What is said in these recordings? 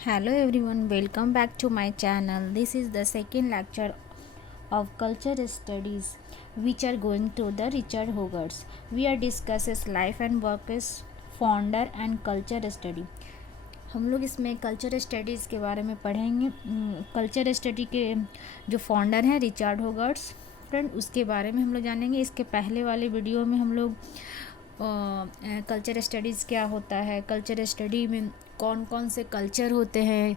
Hello everyone, welcome back to my channel. This is the second lecture of culture studies which are going to the Richard Hogarth. We are discusses life and work as founder and culture study. हम लोग इसमें culture studies के बारे में पढ़ेंगे। Culture study के जो founder हैं रिचर्ड होगर्ट्स फ्रेंड, उसके बारे में हम लोग जानेंगे। इसके पहले वाले वीडियो में हम लोग कल्चर स्टडीज़ क्या होता है, कल्चर स्टडी में कौन कौन से कल्चर होते हैं,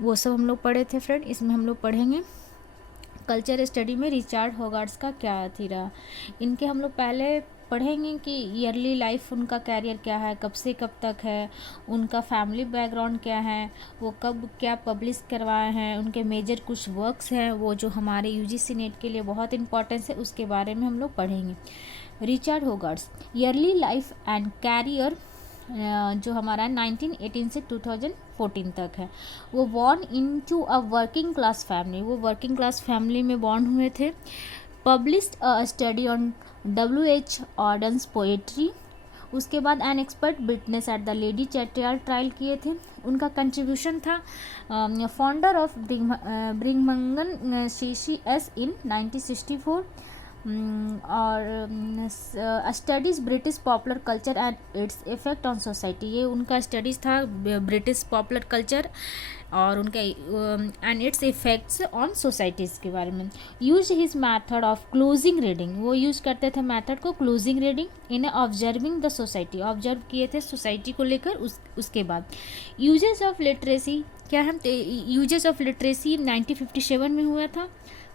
वो सब हम लोग पढ़े थे फ्रेंड। इसमें हम लोग पढ़ेंगे कल्चर स्टडी में रिचर्ड होगार्ट्स का क्या थी रहा। इनके हम लोग पहले पढ़ेंगे कि ईयरली लाइफ, उनका कैरियर क्या है, कब से कब तक है, उनका फैमिली बैकग्राउंड क्या है, वो कब क्या पब्लिश करवाए हैं, उनके मेजर कुछ वर्क्स हैं वो जो हमारे यूजीसी नेट के लिए बहुत इंपॉर्टेंस है, उसके बारे में हम लोग पढ़ेंगे। Richard Hoggart's early life and career जो हमारा 1918 से 2014 तक है। वो born into a working class family, वो वर्किंग क्लास फैमिली में बॉर्न हुए थे। Published a study on W.H. Auden's poetry. उसके बाद an expert witness at the lady Chatterley trial किए थे। उनका कंट्रीब्यूशन था फाउंडर ऑफ ब्रिंगमंगन CCS इन 1964 और studies British popular culture and its effect on society. ये उनका स्टडीज़ था ब्रिटिश पॉपुलर कल्चर और उनका and it's effects on societies के बारे में। Use his method of closing reading, वो यूज़ करते थे मैथड को closing reading in observing the society, observe किए थे सोसाइटी को लेकर। उसके बाद यूजेस ऑफ लिटरेसी क्या है, यूजेस ऑफ लिटरेसी 1957 में हुआ था।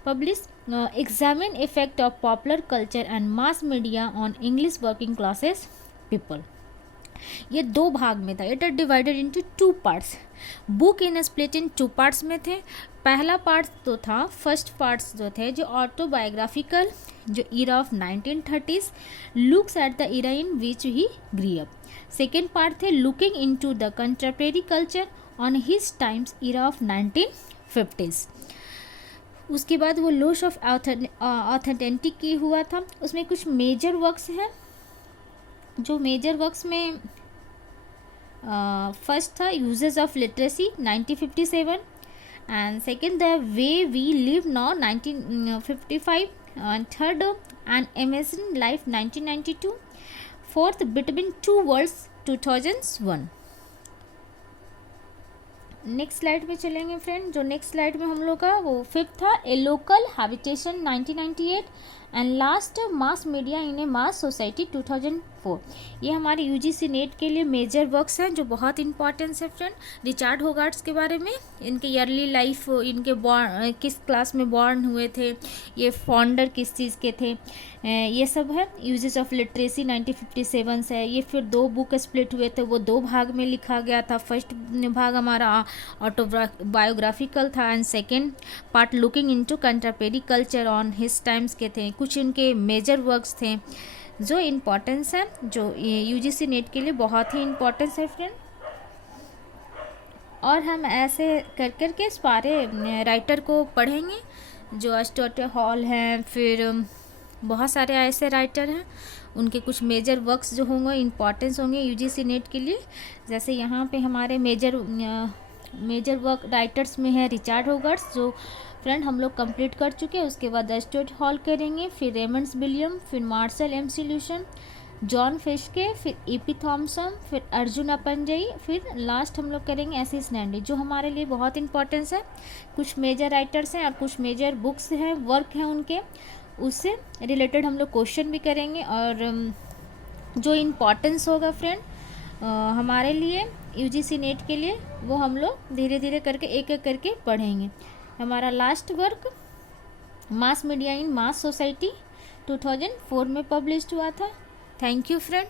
Publish examine effect of popular culture and mass media on English working classes people. ये दो भाग में था। It are divided into two parts. Book in split into parts में थे। पहला पार्ट तो था, फर्स्ट पार्ट्स जो थे जो ऑटोबायोग्राफिकल, जो era of 1930s looks at the era in which he grew up. Second part थे looking into the contemporary culture on his times era of 1950s। उसके बाद वो लॉस ऑफ ऑथेंटिसिटी हुआ था। उसमें कुछ मेजर वर्क्स हैं। जो मेजर वर्क्स में फर्स्ट था uses of literacy 1957 and second the way we live now 1955 and third an amazing life 1992, fourth between two worlds 2001। Next slide में चलेंगे फ्रेंड। जो नेक्स्ट स्लाइड में हम लोग का वो फिफ्थ था ए local habitation 1998 and last mass media in A mass society 2004। ये हमारे यूजीसी नेट के लिए मेजर वर्क्स हैं जो बहुत इंपॉर्टेंस है फ्रेंड। रिचर्ड होगार्ट्स के बारे में, इनके ईयरली लाइफ, इनके किस क्लास में बॉर्न हुए थे, ये फाउंडर किस चीज़ के थे, ये सब है। यूजेस ऑफ लिटरेसी 1957 से है। ये फिर दो बुक स्प्लिट हुए थे, वो दो भाग में लिखा गया था। फर्स्ट भाग हमारा ऑटोबायोग्राफिकल था and second part looking into contemporary culture on his times के थे। कुछ इनके मेजर वर्क्स थे जो इम्पोर्टेंस है, जो यूजीसी नेट के लिए बहुत ही इम्पोर्टेंस है फ्रेंड। और हम ऐसे कर कर के सारे राइटर को पढ़ेंगे जो एरिस्टोटल हॉल हैं, फिर बहुत सारे ऐसे राइटर हैं, उनके कुछ मेजर वर्क्स जो होंगे इम्पॉर्टेंस होंगे यूजीसी नेट के लिए। जैसे यहाँ पे हमारे मेजर वर्क राइटर्स में है रिचर्ड होगार्ट्स, जो फ्रेंड हम लोग कंप्लीट कर चुके हैं। उसके बाद एरिस्टोटल हॉल करेंगे, फिर रेमंड्स विलियम, फिर मार्शल एम सॉल्यूशन, जॉन फिश्के, फिर ईपी थॉमसन, फिर अर्जुन अपंजई, फिर लास्ट हम लोग करेंगे एसिस नैंडी, जो हमारे लिए बहुत इंपॉर्टेंस है। कुछ मेजर राइटर्स हैं और कुछ मेजर बुक्स हैं, वर्क हैं उनके, उससे रिलेटेड हम लोग क्वेश्चन भी करेंगे। और जो इम्पोर्टेंस होगा फ्रेंड हमारे लिए यूजीसी नेट के लिए, वो हम लोग धीरे धीरे करके एक एक करके पढ़ेंगे। हमारा लास्ट वर्क मास मीडिया इन मास सोसाइटी 2004 में पब्लिश्ड हुआ था। Thank you friend.